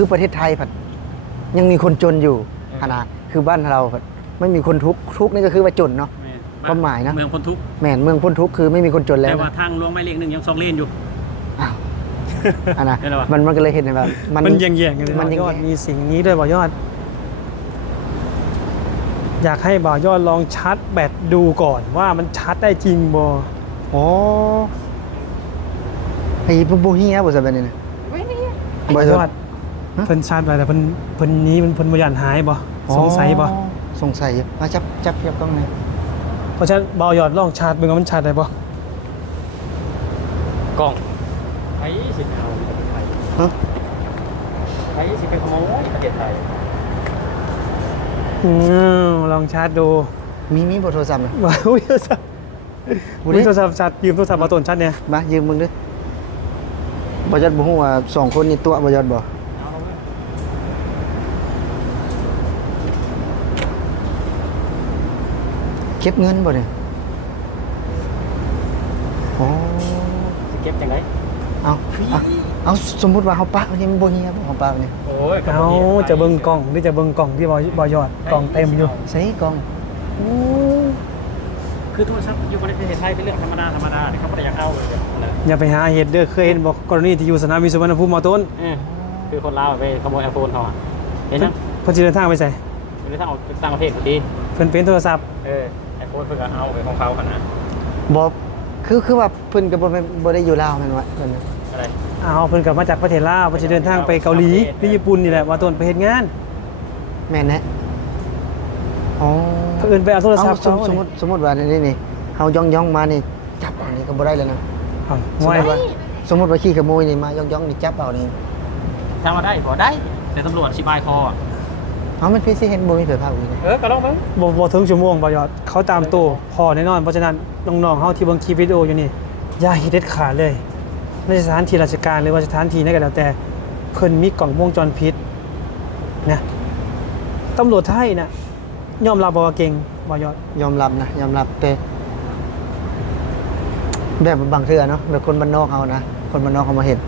คือประเทศไทยผัดยังมีคนจนอยู่ขนาดคือบ้านเราผัดไม่มีคนทุกข์นี่ก็คือว่าจนเนาะความหมายนะเมืองพ้นทุกข์แม่นเมืองพ้นทุกข์คือไม่มีคนจนแล้วแต่ว่าทางหลวงหมายเลข1ยัง2เลนอยู่อันนะ เห็นแล้วปะ มันก็เลยเห็นแบบ มันแย่งๆกันเลย มัน บ่า แย่ วย อดมีสิ่งนี้ด้วยบ่าวยอด อยากให้บ่าวยอดลองชาร์จแบตดูก่อนว่ามันชาร์จได้จริงบ่ อ๋อไอ้พวกโบเฮียบ่ซะแบบนี้นะ บ่าวยอดเพิ่นชาร์จไว้แต่เพิ่นนี้มันเพิ่นบ่ยันหายบ่สงสัยบ่ สงสัยอยู่มาจับกล้องหน่อย เพราะฉะนั้นบ่าวยอดลองชาร์จเบิ่งว่ามันชาร์จได้บ่ กล้องไอ้สิเอาประเทศไทย ฮะ ไอ้สิไปขโมยประเทศไทย ลองชาร์จดู มีบทโทรศัพท์ไหม ว่าอุ้ยโทรศัพท์อุ้ยโทรศัพท์ชาร์จยืมโทรศัพท์มาต้นชาร์จเนี่ย มายืมมึงดิบอยอดบ่ฮู้ว่า2คนนี่ตัวบอยอดบ่เก็บเงินบ่เนี่ยอ๋อ สิเก็บจังได๋เอาสมมุติว่าเฮาปะนี่มันบ่เฮียบ่เฮาปะนี่ โอ้ย เอาจะเบิ่งกล่องหรือจะเบิ่งกล่องที่บ่ยอดกล่องเต็มอยู่ ใส่กล่องโอ้ คือโทรศัพท์อยู่ประเทศไทยเป็นเรื่องธรรมดาที่เขาบ่ได้อยากเอาเลยนะ อย่าไปหาเหตุเด้อเคยเห็นบอกกรณีที่อยู่สนามบินสุวรรณภูมิมาต้น คือคนลาวไปขโมย iPhone เขาอ่ะเห็นมั้ย เพิ่นสิเดินทางไปไส เป็นทางออกต่างประเทศพอดี เพิ่นเป็นโทรศัพท์ iPhone เพิ่นก็เอาไปของเขาหั่นนะ บ่คือว่าเพิ่นก็บ่ได้อยู่ลาวแม่นว่าเพิ่นน่ะ อะไร เอาเพิ่นกลับมาจากประเทศลาวเพิ่นสิเดินทางไปเกาหลีหรือญี่ปุ่นนี่แหละว่าต้นไปเฮ็ดงาน แม่นแนะอ๋อ เพิ่นไปเอาโทรศัพท์ สมมุติว่านี่เฮาย่องมานี่จับเอานี่ก็บ่ได้แล้วนะ เอา สม ไว้ มุติว่าขี้ขโมยนี่มาย่องนี่จับเอานี่ ทางมาได้บ่ได้ แต่ตำรวจสิบายคอ เอามันพี่สิเห็นบ่มีเผยภาพอีกนะ ก็ลองมึง บ่ถึงชั่วโมงบ่ยอดเขาตามตัวพอแน่นอนเพราะฉะนั้นน้องๆเฮาที่เบิ่งคลิปวิดีโออยู่นี่อย่าเฮ็ดเด็ดขาดเลยในสถานที่ราชการหรือว่าสถานที่ไหนก็แล้วแต่เพิ่นมีกล้องวงจรปิดนะตำรวจไทยน่ะยอมรับว่าเก่งบ่ยอด ยอมรับแต่แบบบางเทื่อเนาะแบบคนบ้านนอกเอานะคนบ้านนอกเขามาเห็น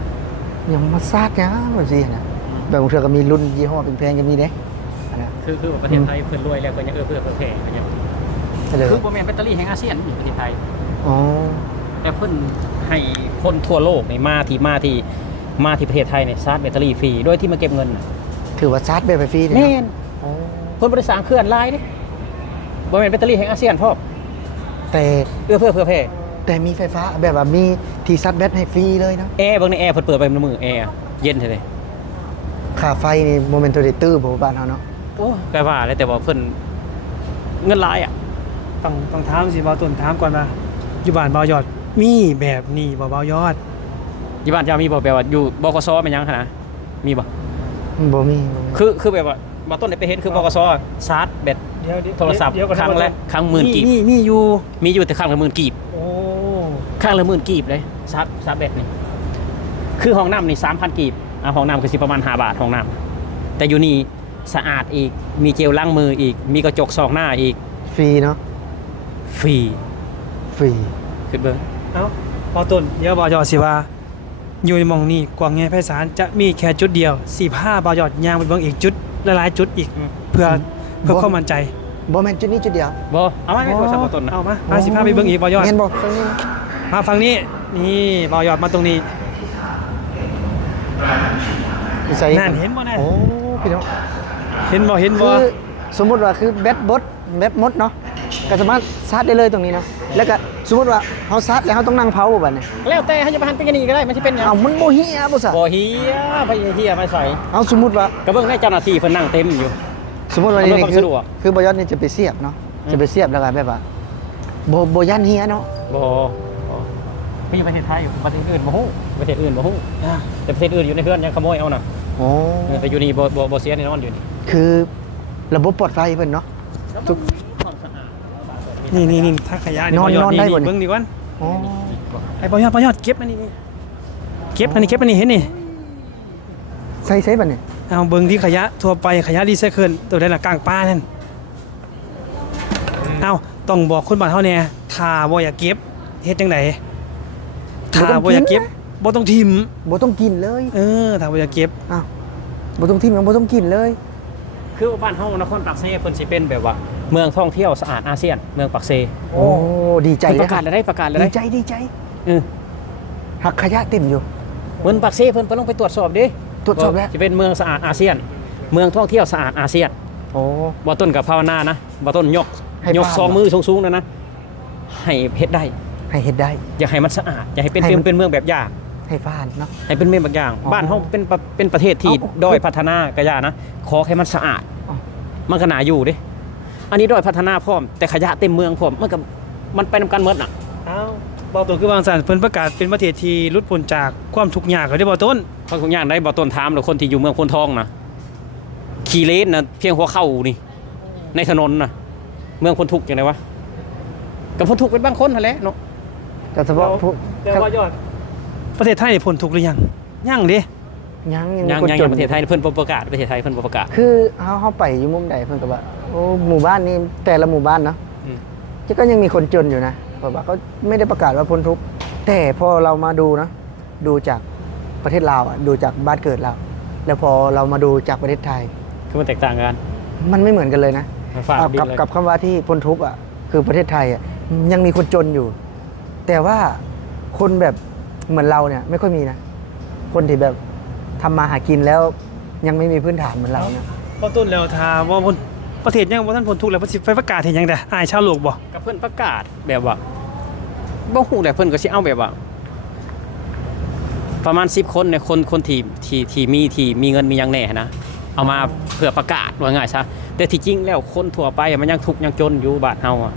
ยังมาซาดนะแบบสินะแบบบางเทื่อก็มีรุ่นยี่ห้อแพงๆก็มีเด้อันนั้น คือประเทศไทยเพิ่นรวยแล้วเพิ่นยังเพื่อแผ่เพิ่นยัง ใช่เลย คือบ่แม่นแบตเตอรี่แห่งอาเซียนนี่ประเทศไทย อ๋อ แต่เพิ่นให้คนทั่วโลกนี่มาที่ประเทศไทยเนี่ยชาร์จแบตเตอรี่ฟรีโดยที่มาเก็บเงินน่ะ ถือว่าซาดแบบฟรีเลย แม่น อ๋อ เพิ่นบ่ได้สร้างเครื่องลายเด้บ่แม่นแบตเตอรี่แห่งอาเซียนพร้อม แต่ เพื่อแผ่ แต่มีไฟฟ้าแบบว่ามีที่ซัดแบตให้ฟรีเลยนะ แอร์เบิ่งในแอร์เพิ่นเปิดไปมื้อแอร์เย็นแท้เลย ค่าไฟนี่โมเมนต์เดตื้อบ่บ้านเฮาเนาะ โอ้ก็ว่าแล้วแต่ว่าเพิ่นเงินหลายอ่ะ ต้องถามสิบ่าวต้นถามก่อนว่าอยู่บ้านบ่าวยอดมีแบบนี้บ่บ่าวยอด ที่บ้านเจ้ามีบ่แบบว่าอยู่บกสแม่นหยังหั่นนะมีบ่ บ่มี คือแบบว่าบ่ต้นได้ไปเห็นคือบกสชาร์จแบต เดี๋ยว โทรศัพท์ครั้งละครั้งหมื่นกีบ มีอยู่ มีอยู่แต่ครั้งละหมื่นกีบ โอ้ ครั้งละหมื่นกีบเลยชาร์จแบตนี่คือห้องน้ำนี่ 3,000 กีบห้องน้ำก็สิประมาณ5 บาทห้องน้ำแต่อยู่นี่สะอาดอีกมีเจลล้างมืออีกมีกระจกส่องหน้าอีก ฟรีเนาะ ฟรี ฟรี ขึ้นเบิ่ง เอ้าบ่าวต้นเดี๋ยวบ่าวยอดสิว่าอยู่ในหม่องนี้กว้างใหญ่ไพศาลจะมีแค่จุดเดียว15บ่าวยอดย่างไปเบิ่งอีกจุดหลายๆจุดอีกเพื่อความมั่นใจ บ่แม่นจุดนี้จุดเดียว บ่เอามาให้โทรศัพท์บ่ต้นนะ เอามา15ไปเบิ่งอีกบ่าวยอด เห็นบ่ตรงนี้นะ มาฝั่งนี้นี่บ่าวยอดมาตรงนี้ ใส่ นั่นเห็นบ่นั่น โอ้พี่น้อง เห็นบ่ คือสมมุติว่าคือแบตหมดเนาะก็สามารถชาร์จได้เลยตรงนี้เนาะแล้วก็สมมุติว่าเฮาชาร์จแล้วเฮาต้องนั่งเผาบ่บัดนี้ แล้วแต่ให้จะมาหันเป็นกันนี่ก็ได้มันสิเป็นหยัง เอ้ามันบ่เฮียบ่ซะ บ่เฮียไปเฮียมาใส่ เอาสมมุติว่า ก็เบิ่งให้เจ้าหน้าที่เพิ่นนั่งเต็มอยู่ สมมุติว่านี่ อำนวยความสะดวก คือบอยอดนี่จะไปเสียบเนาะจะไปเสียบแล้วก็แบบว่าบ่ยันเฮียเนาะ บ่ไม่อยู่ประเทศไทยอยู่ประเทศอื่นบ่ฮู้ประเทศอื่นบ่ฮู้แต่ประเทศอื่นอยู่ในเฮือนยังขโมยเอาน่ะ โอ้ แต่อยู่นี่บ่เสียแน่นอนอยู่นี่ คือระบบปลอดภัยเพิ่นเนาะทุก นี่ถ้าขยะ นอน บ่ยด ได้บ่เนี่ย เบิ่งดีกว่า อ๋อ ไอ้บ่ยอดเก็บอันนี้เก็บอันนี้เห็นนี่ ใส่บัดนี้ เอาเบิ่งที่ขยะทั่วไปขยะรีไซเคิลตัวใดล่ะกลางป่านั่นเอาต้องบอกคนบ้านเฮาแน่ถ้าบ่อยากเก็บเฮ็ดจังไดถ้าบ่อยากเก็บบ่ต้องทิ่ม บ่ต้องกินเลย ถ้าบ่อยากเก็บ อ้าว บ่ต้องทิ่มยังบ่ต้องกินเลย คือบ้านเฮานครปักเซเพิ่นสิเป็นแบบว่าเมืองท่องเที่ยวสะอาดอาเซียนเมืองปักเซ โอ้ดีใจ เพิ่น เล ป ย ระกาศได้ประกาศ ดี ได้ ใจดีใจ เออ หักขยะเต็มอยู่ เมืองปักเซเพิ่นลงไปตรวจสอบดิ ตรวจสอบแล้ว จะเป็นเมืองสะอาดอาเซียน เมืองท่องเที่ยวสะอาดอาเซียน โอ้ บ่ต้นกับภาวนานะบ่ต้นยก ให้ ยก บ้าน สองมือสูงๆนะให้เฮ็ดได้ ให้เฮ็ดได้ อยากให้มันสะอาดอยากให้เป็น ให้มัน เป็นเมืองแบบอย่าง ให้ฟ้านเนาะ ให้เป็นเมืองแบบอย่าง อ๋อ บ้านเฮาเป็นประเทศที่ เอา ด้อยพัฒนากะยานะขอให้มันสะอาด อ๋อ มันก็น่าอยู่เด้อันนี้ด้อยพัฒนาพร้อมแต่ขยะเต็มเมืองพร้อมมันไปนำกันหมดน่ะ อ้าวบ่ต้นคือวางสันเพิ่นประกาศเป็นประเทศที่หลุดพ้นจากความทุกข์ยากแล้วได้บ่ต้น เพราะทุกอย่างได้บ่ต้นถามแล้วคนที่อยู่เมืองพนทองนะขี่เลนนะเพียงหัวเข้านี่ในถนนนะเมืองพนทุกข์จังไดวะกับพนทุกข์เป็นบางคนนั่นแหละเนาะ ก็เฉพาะผู้ แต่ว่ายอด ประเทศไทยนี่พ้นทุกข์หรือยังยังเด้ ยัง ยัง มีคน ยัง จ ยั น งประเทศไทยเพิ่นบ่ประกาศประเทศไทยเพิ่นบ่ประกาศ คือเฮาไปอยู่มุมใดเพิ่นก็ว่าโอ้หมู่บ้านนี้แต่ละหมู่บ้านเนาะ อืม ก็ยังมีคนจนอยู่นะเพราะว่าเขาไม่ได้ประกาศว่าพ้นทุกข์แต่พอเรามาดูนะดูจากประเทศลาวอ่ะดูจากบ้านเกิดเราแล้วพอเรามาดูจากประเทศไทย คือมันแตกต่างกัน มันไม่เหมือนกันเลยนะ มันฝาก เอา ดิน กับ เลย กับคำว่าที่พ้นทุกข์อ่ะคือประเทศไทยอ่ะยังมีคนจนอยู่ แต่ว่าคนแบบเหมือนเราเนี่ยไม่ค่อยมีนะคนที่แบบทำมาหากินแล้วยังไม่มีพื้นฐานเหมือนเราเนี่ย บ่ต้นแล้วถ้าว่าพ้นประเทศยังบ่ทันพ้นทุกข์แล้วเพิ่นสิไปประกาศเฮ็ดหยังได้อายชาวโลกบ่ กับเพิ่นประกาศแบบว่าบ่ฮู้แหละเพิ่นก็สิเอาแบบว่า ประมาณ10คนเนี่ยคนที่มีเงินมีหยังแน่นะเอามาเพื่อประกาศว่าง่ายซะแต่ที่จริงแล้วคนทั่วไปมันยังทุกข์ยังจนอยู่บ้านเฮาอ่ะ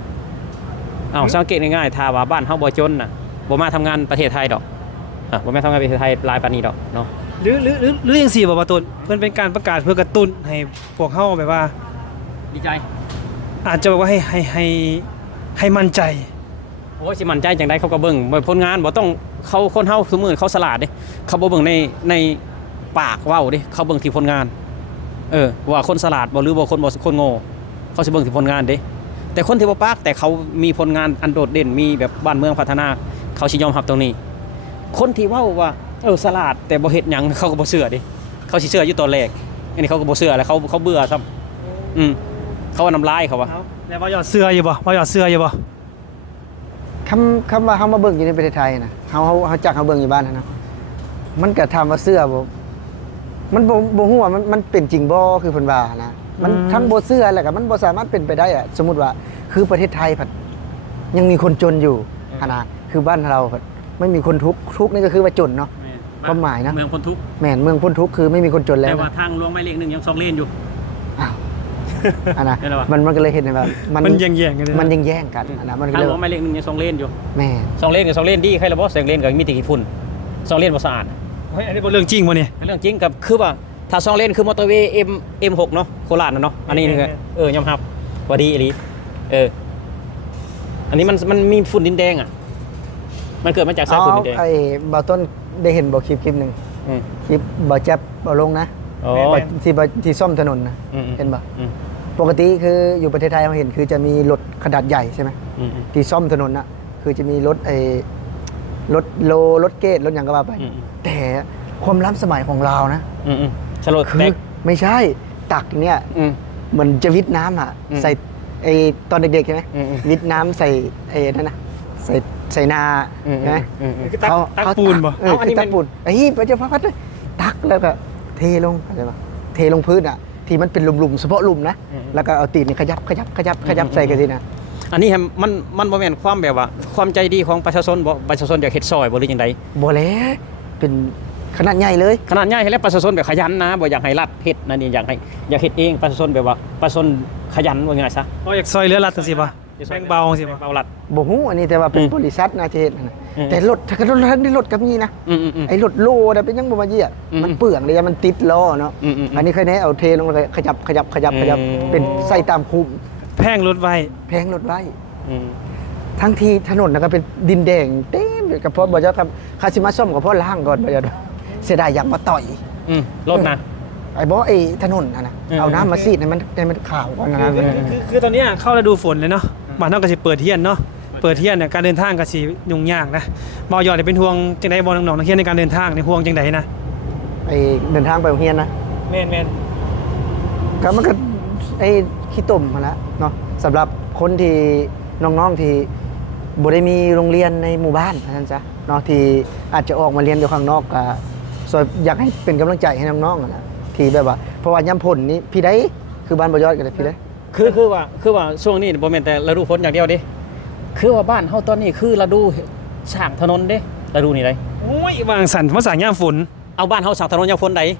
เอาสังเกตง่ายๆถ้าว่าบ้านเฮาบ่จนน่ะบ่มาทำงานประเทศไทยดอกบ่มาทำงานประเทศไทยหลายปานนี้ดอกเนาะ หรือจังซี่บ่ต้นเพิ่นเป็นการประกาศเพื่อกระตุ้นให้พวกเฮาแบบว่า ดีใจ อาจจะบอกว่าให้มั่นใจ โอ้ยสิมั่นใจจังได๋เขาก็เบิ่งผลงานบ่ต้องเขาคนเฮาซุมื้อเขาฉลาดเด้เขาบ่เบิ่งในปากเว้าเด้เขาเบิ่งที่ผลงาน ว่าคนฉลาดบ่หรือบ่คนโง่เขาสิเบิ่งที่ผลงานเด้แต่คนที่บ่ปากแต่เขามีผลงานอันโดดเด่นมีแบบบ้านเมืองพัฒนาเขาสิยอมรับตรงนี้ คนที่เว้าว่าฉลาดแต่บ่เฮ็ดหยังเขาก็บ่เชื่อเด้เขาสิเชื่ออยู่ตอนแรกอันนี้เขาก็บ่เชื่อแล้วเขาเบื่อซ้ำเขาว่าน้ำลายเขาว่า แล้วว่ายอดเสื้ออยู่บ่ว่ายอดเสื้ออยู่บ่ คำว่าเฮามาเบิ่งอยู่ในประเทศไทยนะเฮาจักเฮาเบิ่งอยู่บ้านนะมันก็ถามว่าเสื้อบ่มันบ่ฮู้ว่ามันเป็นจริงบ่คือเพิ่นว่านะมันทั้งบ่เสื้อแล้วก็มันบ่สามารถเป็นไปได้อะสมมุติว่าคือประเทศไทยพัดยังมีคนจนอยู่หั่นนะคือบ้านเราพัดไม่มีคนทุกข์นี่ก็คือว่าจนเนาะ ความหมายนะ เมืองพ้นทุกข์ แม่นเมืองพ้นทุกข์คือไม่มีคนจนแล้ว แต่ว่า นะ ทางหลวงหมายเลข1ยัง2เลนอยู่ อ้าวอันนะ ได้แล้ววะ มันก็เลยเห็นแบบ มันแย่งๆกันเลย มันแย่งกันอันนะมันก็ ทาง เลย หลวงหมายเลข1ยัง2เลนอยู่ แม่ 2เลนกับ2เลนดีใครละบ่2เลนก็มีแต่ขี้ฝุ่น2เลนบ่สะอาด เฮ้ยอันนี้บ่เรื่องจริงบ่นี่ เรื่องจริงกับคือว่าถ้า2เลนคือมอเตอร์เวย์ M6 เนาะโคราชน่ะเนาะอันนี้นี่คือยอมรับว่าดีอีหลีอันนี้มันมีฝุ่นดินแดงอ่ะมันเกิดมาจากสายฝุ่นดินแดง ไอ้บ่าวต้นได้เห็นบ่คลิปหนึง อืม คลิปบ่แจ๊บบ่ลงนะ อ๋อ ที่ซ่อมถนนนะ อืม เห็นบ่ อืม ปกติคืออยู่ประเทศไทยเราเห็นคือจะมีรถขนาดใหญ่ใช่ไหม อืม ที่ซ่อมถนนน่ะคือจะมีรถรถโลรถเกตรถอย่างก็ว่าไป อืม แต่ความล้ำสมัยของเรานะ อืมสลด คื แต อก ไม่ใช่ตักเนี่ย อืม เหมือนจะวิทน้ำอ่ะ อืม ใส่ตอนเด็กๆใช่ไหม อืม วิทน้ำใส่นั่นนะใส่นา อืม ใช่ไหม อืม คือตักปูนบ่ คือตักปูนพระเจ้าพัดเลยตักแล้วก็เทลงเข้าใจปะเทลงพื้นอ่ะ ที่มันเป็นหลุมๆเฉพาะหลุมนะ แล้วก็เอาตีนนี่ขยับใส่กันสินะ อันนี้มันบ่แม่นความแบบว่าความใจดีของประชาชนบ่ประชาชนอยากเฮ็ดซอยบ่หรือจังได บ่แล้วเป็นขนาดใหญ่เลย ขนาดใหญ่ให้แล้วประชาชนแบบขยันนะบ่อยากให้รัฐเฮ็ดนั่นนี่อยากเฮ็ดเองประชาชนแบบว่าประชาชนขยันว่าง่ายซะ บ่อยากซอยเหลือรัดจังซี่บ่แบ่งเบาจังซี่บ่ เบารัฐ บ่ฮู้อันนี้แต่ว่าเป็น อืม บริษัทนะที่เฮ็ดนั่นน่ะ อืม แต่รถถ้ารถนี่รถก็มีนะ อืม ไอ้รถโลน่ะเป็นยังบ่มาเหยียบ อืม มันเปลืองเลยมันติดล้อเนาะ อืม อันนี้เคยแน่เอาเทลงแล้วก็ขยับ อืม เป็นใส่ตามคุม แพงรถไว้ แพงรถไว้ อืม ทั้งที่ถนนน่ะก็เป็นดินแดงเต็มอยู่กับเพราะบ่จะทำคาสิมาซ่อมกับเพราะล้างก่อนบ่จะเสียดายอยากมาต่อย รถนะ ไอ้บ่ไอ้ถนนน่ะนะ อืม เอาน้ำมาซีดให้มันขาวก่อนนะ คือตอนเนี้ยเข้าฤดูฝนเลยเนาะบ้านเฮาก็สิเปิดเรียนเนาะเปิดเรียนเนี่ยการเดินทางก็สิยุ่งยากนะบ่ยอดนี่เป็นห่วงจังได๋บ่น้องๆนักเรียนในการเดินทางในห่วงจังไดนะ ไอ้เดินทางไปโรงเรียนนะ แม่น ก็มันก็ไอ้ขี้ตุ่มมาแล้วเนาะสำหรับคนที่น้องๆที่บ่ได้มีโรงเรียนในหมู่บ้านนั่นจ้ะเนาะที่อาจจะออกมาเรียนอยู่ข้างนอกก็ส่วนอยากให้เป็นกำลังใจให้น้องๆอะนะที่แบบว่าเพราะว่ายามพ้นนี่พี่ได้คือบ้านบ่ยอดกันเลยพี่ได้ คือว่าช่วงนี้บ่แม่นแต่ฤดูฝนอย่างเดียวเด้คือว่าบ้านเฮาตอนนี้คือฤดูสร้างถนนเด้ฤดูนี้ได้ โอ้ยวางสันมาสร้างยามฝน เอาบ้านเฮาสร้างถนนยามฝนใด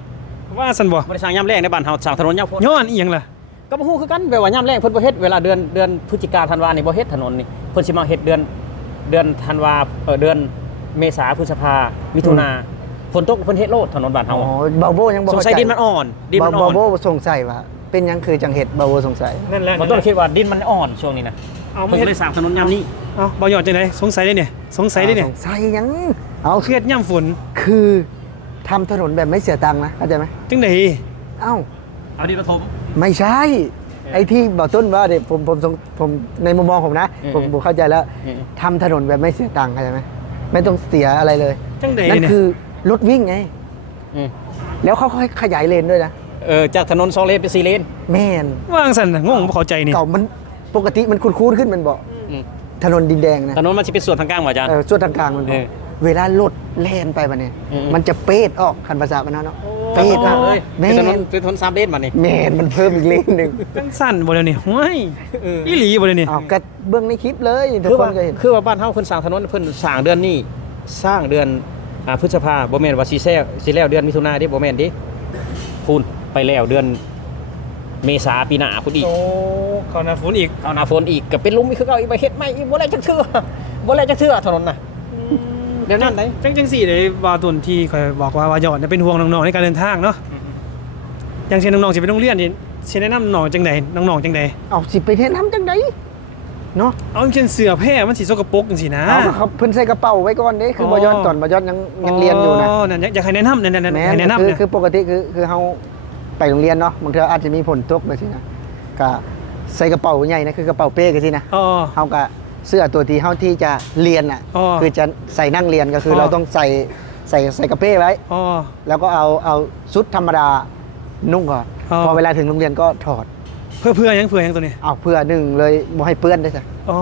ว่าสันบ่ บ่ได้สร้างยามแล้งในบ้านเฮาสร้างถนนยามฝน ย้อนอีหยังล่ะ ก็บ่ฮู้คือกันแบบว่ายามแล้งเพิ่นบ่เฮ็ดเวลาเดือนพฤศจิกาธันวานี่บ่เฮ็ดถนนนี่เพิ่นสิมาเฮ็ดเดือนธันวาเดือนเมษาพฤษภามิถุนาฝนตกเพิ่นเฮ็ดโลดถนนบ้าน อ๋ เฮา อเบาโบยังบ่ สง เข้า สัย ใจ ดินมันอ่อนดินมันอ่อน เบาโบสงสัยว่าเป็นหยังคือจังเห็ดเบาโบสงสัย นั่นแหละ บ่ต้องคิดว่าดินมันอ่อนช่วงนี้นะ เอา เพิ่ ไม่ น เฮ็ดก็เลยสร้างถนนยามนี้ เอาบ่ยอดจังได๋สงสัยได้เนี่ยสงสัยได้เนี่ย สงสัยหยังเอา เครียดยามฝน คือทำถนนแบบไม่เสียตังค์นะเข้าใจไหม จังได๋ เอ้า เอาดินมาถม ไม่ใช่ ไอ้ที่บอกต้นว่าเดี๋ยวผมในมุมมองผมนะ ผมเข้าใจแล้วทำถนนแบบไม่เสียตังค์เข้าใจไหมไม่ต้องเสียอะไรเลย จังได๋ นั่น เนี่ย คือรถวิ่งไง อืม แล้วเขาค่อยขยายเลนด้วยนะ จากถนน2เลนเป็น4เลน แม่น วางสันน่ะงงบ่เข้าใจนี่ เก่ามันปกติมันคูนๆขึ้นมันบอก อืม ถนนดินแดงนะ ถนนมันสิเป็นส่วนทางกลางบ่อาจารย์ ส่วนทางกลางมันบอกเวลารถแล่นไปมันเนี่ย อืม มันจะเป๊ดออกคันภาษาบ้านเนาะเป๊ดออก เลย แม่ เป็นถนน3เลนบัดนี้ แม่นมันเพิ่มอีกเลนหนึ่ง จังสั่นบ่เดี๋ยวนี้ห้วยอีหลีบ่เดี๋ยวนี้ อ้าวก็เบื้องในคลิปเลยทุก คือ ค ว่าน ก็เห็น คือว่าบ้านเฮาเพิ่นสร้างถนนเพิ่นสร้างเดือนนี้สร้างเดือนพฤษภาบ่แม่นว่าสิแล้วเดือนมิถุนายนเด้บ่แม่นเด้พูนไปแล้วเดือนเมษาปีหน้าพุ่นอีก โอ้ก่อนหน้าฝนอีก เอาหน้าฝนอีกก็เป็นหลุมอีกคือเก่าอีกไปเฮ็ดใหม่อีกบ่แล้วจักเทื่อบ่แล้วจักเทื่อถนนน่ะเดี๋ยวนั้นได้ จังสี่เลยว่าตุนที่คอยบอกว่ายอดเนี่ยเป็นห่วงน้องๆในการเดินทางเนาะอย่างเช่นน้องๆสิไปโรงเรียนนี่สิแนะนำน้องจังไดน้องๆจังได เอาสิไปเทน้ำจังไดเนาะ เอาอย่างเช่นเสื้อแพร่มันสิสกปรกจังซี่นะ เอาเขาเพิ่นใส่กระเป๋าไว้ก่อนเด้คือบ่ย้อนตอนบ่ย้อนยังเรียนอยู่นะ นั่นอยากให้แนะนำนั่น แม่ ให้แนะนำ คือ เนี่ย คือปกติคือเฮาไปโรงเรียนเนาะบางเทื่ออาจจะมีผลตกไปสินะก็ใส่กระเป๋าใหญ่นะคือกระเป๋าเป้กันสินะ อ๋อ เฮาก็เสื้อตัวที่เฮาที่จะเรียนอ่ะ อ๋อ คือจะใส่นั่งเรียนก็คืออ อ เราต้องใส่กระเป้ไว้ อ๋อ แล้วก็เอาชุดธรรมดานุ่งก่อน อ๋อ พอเวลาถึงโรงเรียนก็ถอด เพื่อหยังตัวนี้ เอาเพื่อหนึ่งเลยบ่ให้เปื้อนได้จ้ะ อ๋อบ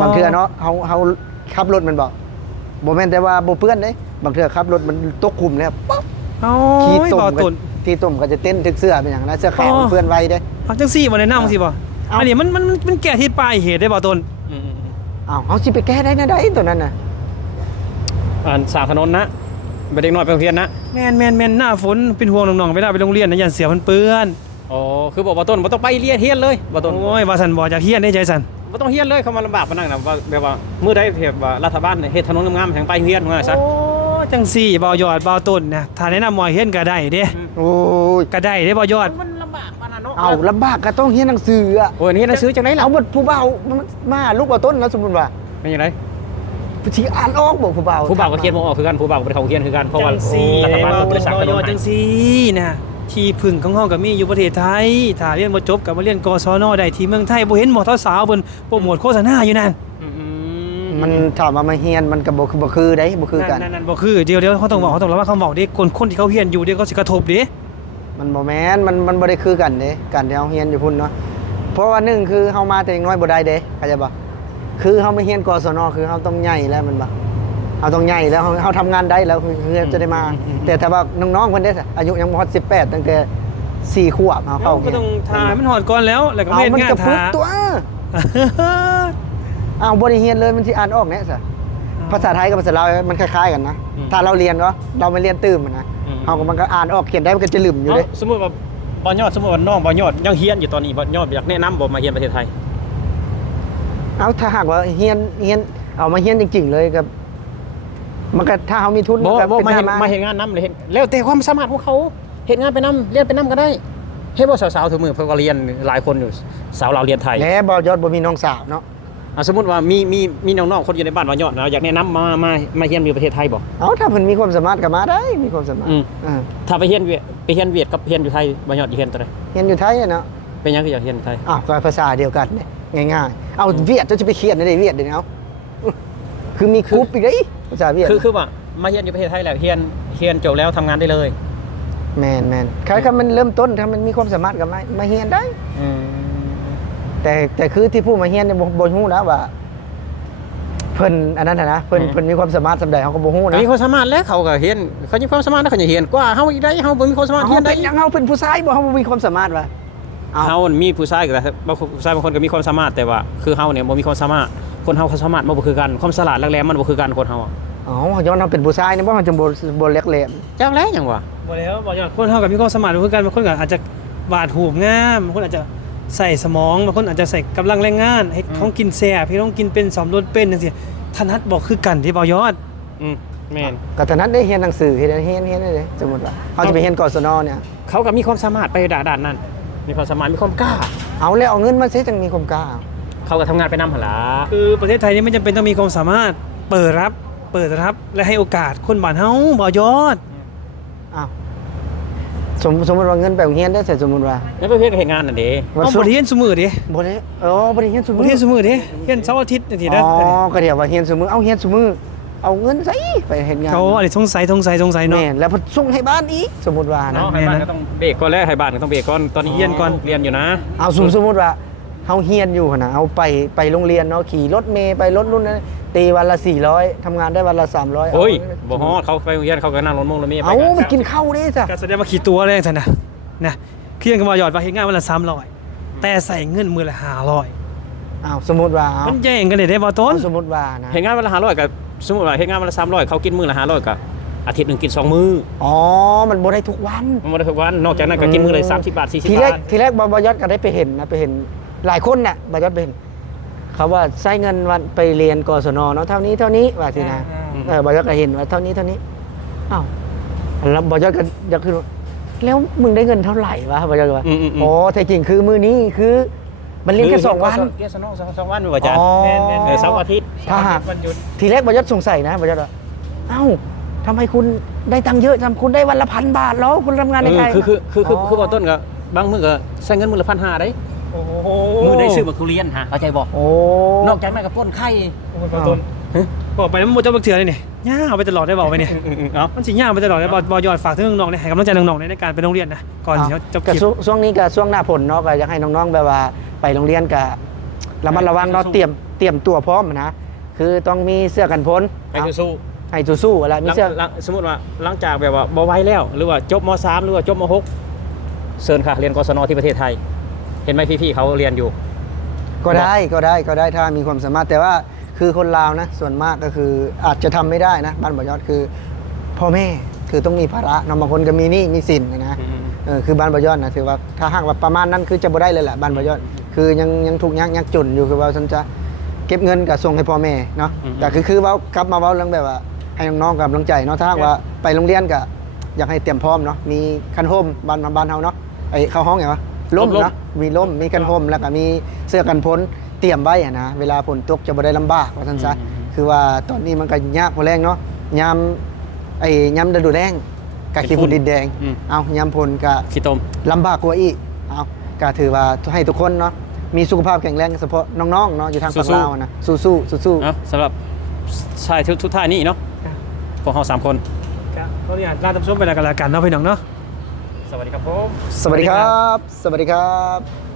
างเทื่อเนาะเฮาขับรถมันบอกบ่แม่นแต่ว่าบ่เปื้อนเด้บางเทื่อขับรถมันตกคุมแล้วป๊อบ เอา ขี้ บ่ ตุ่มก็ ตุน ที่ตุ่มก็จะเต้นทึกเสื้อเป็นอย่างนั้นเสื้อขาว อ๋อ มันเปื้อนไว้เด้ เอาจังซี่บ่แนะนำสิบ่ เอา อันนี้มันแก้ที่ปลายเหตุได้บ่ตุน อ้าวเฮาสิไปแก้ได้นะได้ตัวนั้นน่ะ สร้างถนนนะไปเด็กน้อยไปโรงเรียนนะ แม่นหน้าฝนเป็นห่วงน้องๆเวลาไปโรงเรียนนะอย่าเสียมันเปื้อน อ๋อคือบอกว่าต้นบ่ต้องไปเรียนเฮียนเลยบ่ต้น โอ้ยว่าสันบ่อยากเฮียนได้ใจสัน บ่ต้องเฮียนเลยเขามาลำบากมานั่งนะว่าแบบว่ามื้อใดแบบว่ารัฐบาลเฮ็ดถนนงามๆแห่งไปเฮียนว่าซะ โอ้จังสี่บ่ยอดบ่ต้นนะถ้าแนะนำมอยเฮียนก็ได้เด้ โอ้ย ก็ได้เด้บ่ยอด มันลำบากปานนั้นเนาะ เอาลำบากก็ต้องเรียนหนังสืออ่ะ โอ้ยนี่หนังสือจังได๋ล่ะ เอาบทผู้เบามาลูกบ่ต้นนะสมมุติว่า เป็นจังได๋ สิอ่านออกบ่ผู้เบา ผู้บ่าวก็เขียนบ่ออกคือกันผู้บ่าวก็บ่ได้เข้าเรียนคือกันเพราะว่า จังสี่ รัฐบาล บ่ บ่ได้สร้างถน ย น อดจังสี่นะที่พึ่งของเฮาก็มีอยู่ประเทศไทยถ้าเรียนบ่จบก็มาเรียนกศนได้ที่เมืองไทยบ่เห็นหมอทสาวเพิ่นโปรโมทโฆษณาอยู่นั่น มันถามว่ามาเรียนมันก็บ่คือได้บ่คือกัน นั่นบ่คือเดี๋ยวเขาต้องบอกเขาต้องระวังคำบอกเด้คนที่เขาเฮียนอยู่เดี๋ยวเขาสิกระทบเด้ มันบ่แม่นมันบ่ได้คือกันเด้การที่เฮาเรียนอยู่พุ่นเนาะเพราะว่าหนึ่งคือเฮามาแต่ยังน้อยบ่ได้เด้เข้าใจบ่คือเฮามาเรียนกศนคือเฮาต้องใหญ่แล้วมันบ่เฮาต้องใหญ่แล้วเฮาทำงานได้แล้วคือจะได้มา แต่ถ้าว่าน้องๆเพิ่นได้อายุยังบ่ฮอด18ตั้งแต่4ขวบเฮาเข้า ก็ต้องทามันหอดก่อนแล้วแล้วก็ เอา เฮ็ด มัน งาน ก็ฝึ ทาก ตัวเอาบ่ได้เรียนเลยมันสิอ่านออกแน่ซะภาษาไทยกับภาษาลาวมันคล้ายๆกันนะถ้าเราเรียนเนาะเราไม่เรียนตื้มอะนะเฮาก็มันก็อ่านออกเขียนได้มันก็จะลืมอยู่เด้ สมมุติว่าบ่ยอดสมมุติว่าน้องบ่ยอดยังเฮียนอยู่ตอนนี้บ่ยอดอยากแนะนำบ่มาเฮียนประเทศไทย เอาถ้าหากว่าเฮียนเอามาเฮียนจริงๆเลยกับมันก็ถ้าเขามีทุน บ่ ก็ บ่ เป็น มา ห เห็น น้า มาเห็นงานนำเลยเห็นแล้วแต่ความสามารถของเขาเห็นงานไปนำเรียนไปนำก็ได้เฮ็ดบ่สาวๆทุกมื้อเพิ่นก็เรียนหลายคนอยู่สาวลาวเรียนไทย แล้วบ่ยอดบ่มีน้องสาวเนาะ สมมุติว่ามีน้องๆคนอยู่ในบ้านว่ายอดนะอยากแนะนำมาเฮียนอยู่ประเทศไทยบ่ เอาถ้าเพิ่นมีความสามารถก็มาได้มีความสามารถ อืม อ่า ถ้าไปเฮียนเวียดกับเฮียนอยู่ไทยบ่ยอดอยู่เฮียนตัวใด เฮียนอยู่ไทยอะเนาะ เป็นหยังคืออยากเฮียนไทย อ้าวก็ภาษาเดียวกันเนี่ยง่ายๆเอาเวียดจะไปเขียนได้เวียดเดี๋ยวนี้เอาคือมีกรุ๊ปอีกเด้ยภาษาเวียด คือว่ามาเฮียนอยู่ประเทศไทยแล้วเฮียนจบแล้วทำงานได้เลย แม่นคล้ายๆมันเริ่มต้นถ้ามันมีความสามารถก็มาเฮียนได้ แต่คือที่ผู้มาเฮียนเนี่ยบ่ฮู้นะว่าเพิ่นอันนั้นนะเพิ่นมีความสามารถสำใดเขาก็บ่ฮู้นะ มีความสามารถแล้วเขาก็เฮียนเขามีความสามารถแล้วเขาจะเฮียนกว่าเฮาอีกได้เฮาบ่มีความสามารถเฮียนได้ เป็นหยังเฮาเป็นผู้ชายบ่เฮาบ่มีความสามารถวะ เฮามีผู้ชายก็บางผู้ชายบางคนก็มีความสามารถแต่ว่าคือเฮาเนี่ยบ่มีความสามารถคนเฮาความสามารถมันบ่คือกันความฉลาดแหลมๆมันบ่คือกันคนเฮาอะ อ๋อย้อนเฮาเป็นผู้ชายนี่บ่เฮาจะบ่เล็กแหลม จังแล้วหยังวะ บ่แล้วบ่ยอดคนเฮากับมีความสามารถคือกันบางคนก็อาจจะวาดรูปงามบางคนอาจจะใส่สมองบางคนอาจจะใส่กำลังแรงงานให้ของกินแซ่บให้ของกินเป็นสอมรสเป็นจังซี่ถนัดบ่คือกันที่บ่ยอด แม่น ก็ตอนนั้นได้เรียนหนังสือเฮ็ดได้เลยสมมุติว่าเขาจะไปเรียนกศนเนี่ย เขาก็มีความสามารถไปด้านนั้นมีความสามารถมีความกล้า เอาแล้วเอาเงินมาใช้จังมีความกล้า เขาก็ทำงานไปนำหั่นล่ะ คือประเทศไทยนี่ไม่จำเป็นต้องมีความสามารถเปิดรับและให้โอกาสคนบ้านเฮาบ่ยอด อ้าวสมมุติว่าเงินไปโรงเรียนได้แต่สมมุติว่า ในประเทศก็เฮ็ดงานนั่นเด้ เอาบ่ได้เรียนซุมื้อเด้ บ่ได้บ่ได้เรียนสมมุ บ่ ติ ได้เรียนซุมื้อเด้เรียนเสาร์อาทิตย์จังซี่ อ๋ เด้อ อก็เดี๋ยวว่าเรียนสมมุติเอาเรียนสมมุติเอาเงินใส่ไปเฮ็ดงาน เขาอะไรสงสัยเนาะ แม่นแล้วเพิ่นส่งให้บ้านอีกสมมุติว่านะ เนาะให้บ้านก็ต้องเบรกก่อนแล้วให้บ้านก็ต้องเบรกก่อนตอนนี้เรียนก่อนเรียนอยู่นะ เอาสมมุติว่าเฮาเฮียนอยู่หั่นน่ะเอาไปโรงเรียนเนาะขี่รถเมล์ไปรถรุ่นนั้นตีวันละ400ทำงานได้วันละ300 โอ้ยบ่ฮอดเขาไปโรงเรียนเขาก็นั่งรถรถเมล์ไป เอา กัน มันกินข้าวนี่จ้ะ ก็แสดงว่าขี่ตัวเลยซั่นนะคือยังก็บ่ยอดว่าเฮ็ดงานวันละ300แต่ใส่เงินมื้อละ500 อ้าวสมมุติว่าเอา มันแย่งกันได้บ่ต้น สมมุติว่านะ เฮ็ดงานวันละ500กับสมมุติว่าเฮ็ดงานวันละ300เขากินมื้อละ500กับอาทิตย์หนึงกิน2มื้อ อ๋อมันบ่ได้ทุกวัน มันบ่ได้ทุกวันนอกจากนั้นก็กินมื้อละ30บาท40 ทีแร บาก ท ทีแรกบยศก็ได้ไปเห็นนะไปเห็นหลายคนน่ะบยศไปเห็นเขาว่าใช้เงินวันไปเรียนกศนเนาะเท่านี้ว่าสินะบยศก็เห็นว่าเท่านี้อ้าวแล้วบยศก็อยากขึ้นว่าแล้วมึงได้เงินเท่าไหร่วะบยศก็ว่าอ๋อแท้จริงคือมื้อนี้คือมันเรียนแค่2 วัน เรียนสองวันว่าอาจารย์ อ๋อ เสาร์อาทิตย์ ถ้าหาก วันหยุด ทีแรกบยศสงสัยนะบยศว่าเอ้าทำไมคุณได้ตังค์เยอะทำคุณได้วันละ1,000 บาทแล้วคุณทำงานในไทย คือบ่ต้นก็บางมื้อก็ใช้เงินมื้อละ1,500ได้ โอ้โห มื้อได้ซื้อมาทุเรียนฮะเข้าใจบ่ โอ้ นอกจากนั้นก็ป้นไข่ บ่ต้นบอกไปแล้วมันบ่จะบักเถื่อเลยนี่ย่าเอาไปตลอดได้บอกไปนี่ เอ้า มันสิย่าไปตลอดได้บ่ยอดฝากถึงน้องๆเนี่ยให้กำลังใจน้องๆในการไปโรงเรียนนะก่อนที่เขาจะ ก็ คลิป ช่วงนี้ก็ช่วงหน้าฝนเนาะก็อยากให้น้องๆแบบว่าไปโรงเรียนก็ระมัดระวังเนาะเตรียมตัวพร้อมนะคือต้องมีเสื้อกันฝน ไปสู้ ให้สู้ๆอะไรมีเสื้อ สมมุติว่าหลังจากแบบว่าบ่ไหวแล้ว หรือว่าจบม.3 หรือว่าจบม.6เชิญค่ะเรียนกศนที่ประเทศไทย เห็นไหมพี่ๆเขาเรียนอยู่ ก็ได้ถ้ามีความสามารถแต่ว่าคือคนลาวนะส่วนมากก็คืออาจจะทำไม่ได้นะบ้านบ่อยอดคือพ่อแม่คือต้องมีภาระเนาะบางคนก็มีหนี้มีสินนะคือบ้านบ่อยอดนะถือว่าถ้าหากว่าประมาณนั้นคือจะบ่ได้เลยแหละบ้านบ่อยอดคือยังถูกยากจนอยู่คือว่าฉันจะเก็บเงินกับส่งให้พ่อแม่เนาะแต่คือเว้ากลับมาเว้าเรื่องแบบว่าให้น้องๆกับกำลังใจเนาะถ้าหากว่าไปโรงเรียนก็อยากให้เตรียมพร้อมเนาะมีคันโฮมบ้านเฮาเนาะไอ้เข้าห้องไงวะล่มเนาะมีล่มมีกันโฮมแล้วก็มีเสื้อกันฝนเตรียมไว้อะนะเวลาฝนตกจะบ่ได้ลำบากว่าซั่นซะคือว่าตอนนี้มันก็ยากพอแรงเนาะยามฤดูแล้งก็ขี้ฝุ่นดินแดงเอายามฝนก็ ขี้ต้ม ลำบากกว่าอีกเอาก็ถือว่าให้ทุกคนเนาะมีสุขภาพแข็งแรงเฉพาะน้องๆเนาะอยู่ทางฝั่งลาวนะสู้ๆ เอ้าสำหรับชายทุกท่ายนี่เนาะพวกเรา3คน เขาเนี่ยลาท่านผู้ชมไปแล้วกันเนาะพี่น้องเนาะ สวัสดีครับผม สวัสดีครับ